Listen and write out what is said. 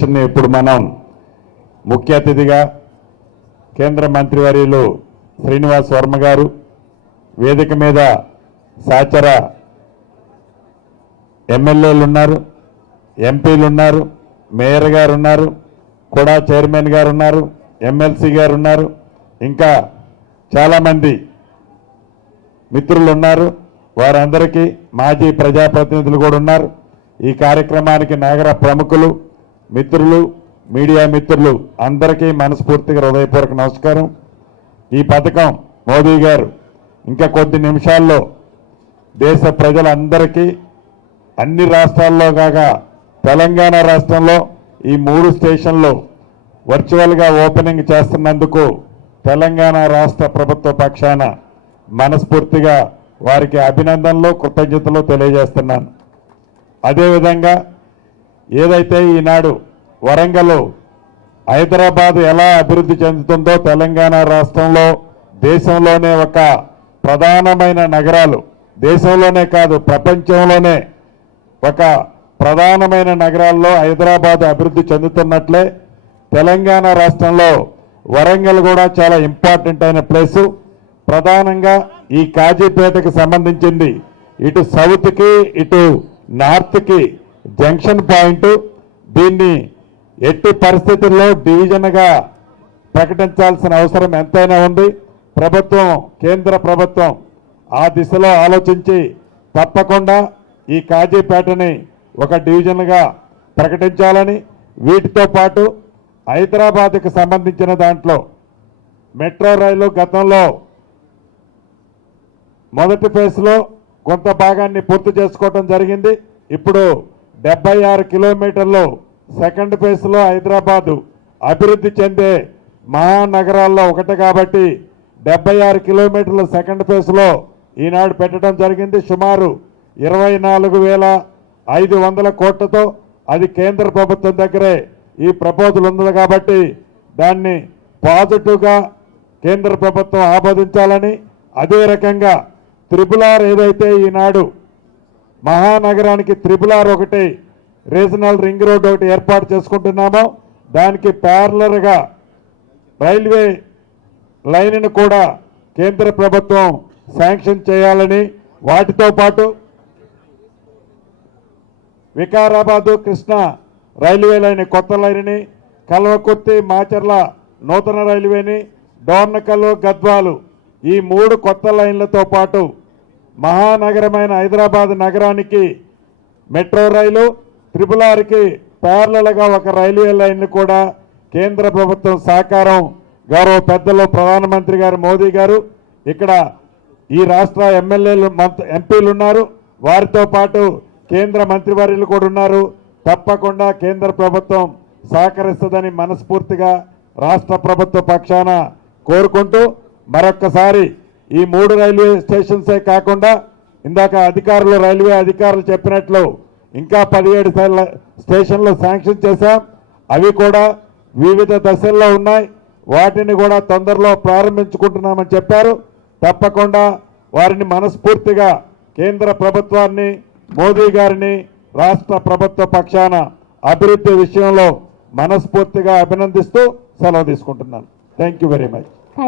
ఇప్పుడు మనం ముఖ్య అతిథిగా కేంద్ర మంత్రివర్యులు శ్రీనివాస్ వర్మ గారు వేదిక మీద సాచర ఎమ్మెల్యేలు ఉన్నారు ఎంపీలు ఉన్నారు మేయర్ గారు ఉన్నారు కూడా చైర్మన్ గారు ఉన్నారు ఎమ్మెల్సీ గారు ఉన్నారు ఇంకా చాలామంది మిత్రులు ఉన్నారు వారందరికీ మాజీ ప్రజాప్రతినిధులు కూడా ఉన్నారు. ఈ కార్యక్రమానికి నగర ప్రముఖులు మిత్రులు మీడియా మిత్రులు అందరికీ మనస్ఫూర్తిగా హృదయపూర్వక నమస్కారం. ఈ పథకం మోదీ గారు ఇంకా కొద్ది నిమిషాల్లో దేశ ప్రజలందరికీ అన్ని రాష్ట్రాల్లో కాక తెలంగాణ రాష్ట్రంలో ఈ మూడు స్టేషన్లు వర్చువల్గా ఓపెనింగ్ చేస్తున్నందుకు తెలంగాణ రాష్ట్ర ప్రభుత్వ పక్షాన మనస్ఫూర్తిగా వారికి అభినందనలు కృతజ్ఞతలు తెలియజేస్తున్నాను. అదేవిధంగా ఏదైతే ఈనాడు వరంగల్ హైదరాబాద్ ఎలా అభివృద్ధి చెందుతుందో తెలంగాణ రాష్ట్రంలో దేశంలోనే ఒక ప్రధానమైన నగరాలు. దేశంలోనే కాదు ప్రపంచంలోనే ఒక ప్రధానమైన నగరాల్లో హైదరాబాద్ అభివృద్ధి చెందుతున్నట్లే తెలంగాణ రాష్ట్రంలో వరంగల్ కూడా చాలా ఇంపార్టెంట్ అయిన ప్లేసు. ప్రధానంగా ఈ కాజీపేటకు సంబంధించింది. ఇటు సౌత్కి ఇటు నార్త్కి జంక్షన్ పాయింట్ దీన్ని ఎట్టి పరిస్థితుల్లో డివిజన్గా ప్రకటించాల్సిన అవసరం ఎంతైనా ఉంది. ప్రభుత్వం కేంద్ర ప్రభుత్వం ఆ దిశలో ఆలోచించి తప్పకుండా ఈ కాజీపేటని ఒక డివిజన్గా ప్రకటించాలని వీటితో పాటు హైదరాబాద్కు సంబంధించిన దాంట్లో మెట్రో రైలు గతంలో మొదటి ఫేజ్లో కొంత భాగాన్ని పూర్తి చేసుకోవడం జరిగింది. ఇప్పుడు డెబ్బై ఆరు కిలోమీటర్లు సెకండ్ ఫేజ్లో హైదరాబాదు అభివృద్ధి చెందే మహానగరాల్లో ఒకటి కాబట్టి డెబ్బై ఆరు కిలోమీటర్ల సెకండ్ ఫేజ్లో ఈనాడు పెట్టడం జరిగింది. సుమారు ఇరవై నాలుగు వేల ఐదు వందల కోట్లతో అది కేంద్ర ప్రభుత్వం దగ్గరే ఈ ప్రపోజల్ ఉంది కాబట్టి దాన్ని పాజిటివ్గా కేంద్ర ప్రభుత్వం ఆమోదించాలని అదే రకంగా త్రిపుల్ ఆర్ ఏదైతే ఈనాడు మహానగరానికి త్రిపుల్ ఆర్ ఒకటి రీజనల్ రింగ్ రోడ్ ఒకటి ఏర్పాటు చేసుకుంటున్నాము. దానికి ప్యారలర్గా రైల్వే లైన్ను కూడా కేంద్ర ప్రభుత్వం శాంక్షన్ చేయాలని వాటితో పాటు వికారాబాదు కృష్ణ రైల్వే లైన్ కొత్త లైన్ని కల్వకుర్తి మాచర్ల నూతన రైల్వేని డోర్నకల్లు గద్వాలు ఈ మూడు కొత్త లైన్లతో పాటు మహానగరమైన హైదరాబాద్ నగరానికి మెట్రో రైలు త్రిపుల్ ఆర్కి ప్యారలగా ఒక రైల్వే లైన్ కూడా కేంద్ర ప్రభుత్వం సహకారం గౌరవ పెద్దలు ప్రధానమంత్రి గారు మోదీ గారు ఇక్కడ ఈ రాష్ట్ర ఎమ్మెల్యేలు ఎంపీలు ఉన్నారు వారితో పాటు కేంద్ర మంత్రివర్యులు కూడా ఉన్నారు. తప్పకుండా కేంద్ర ప్రభుత్వం సహకరిస్తుందని మనస్ఫూర్తిగా రాష్ట్ర ప్రభుత్వ పక్షాన కోరుకుంటూ మరొక్కసారి ఈ మూడు రైల్వే స్టేషన్సే కాకుండా ఇందాక అధికారులు రైల్వే అధికారులు చెప్పినట్లు ఇంకా పదిహేడు సార్ల- స్టేషన్లు శాంక్షన్ చేశాం. అవి కూడా వివిధ దశల్లో ఉన్నాయి. వాటిని కూడా తొందరలో ప్రారంభించుకుంటున్నామని చెప్పారు. తప్పకుండా వారిని మనస్ఫూర్తిగా కేంద్ర ప్రభుత్వాన్ని మోదీ గారిని రాష్ట్ర ప్రభుత్వ పక్షాన అభివృద్ధి విషయంలో మనస్ఫూర్తిగా అభినందిస్తూ సెలవు తీసుకుంటున్నాను. Thank you very much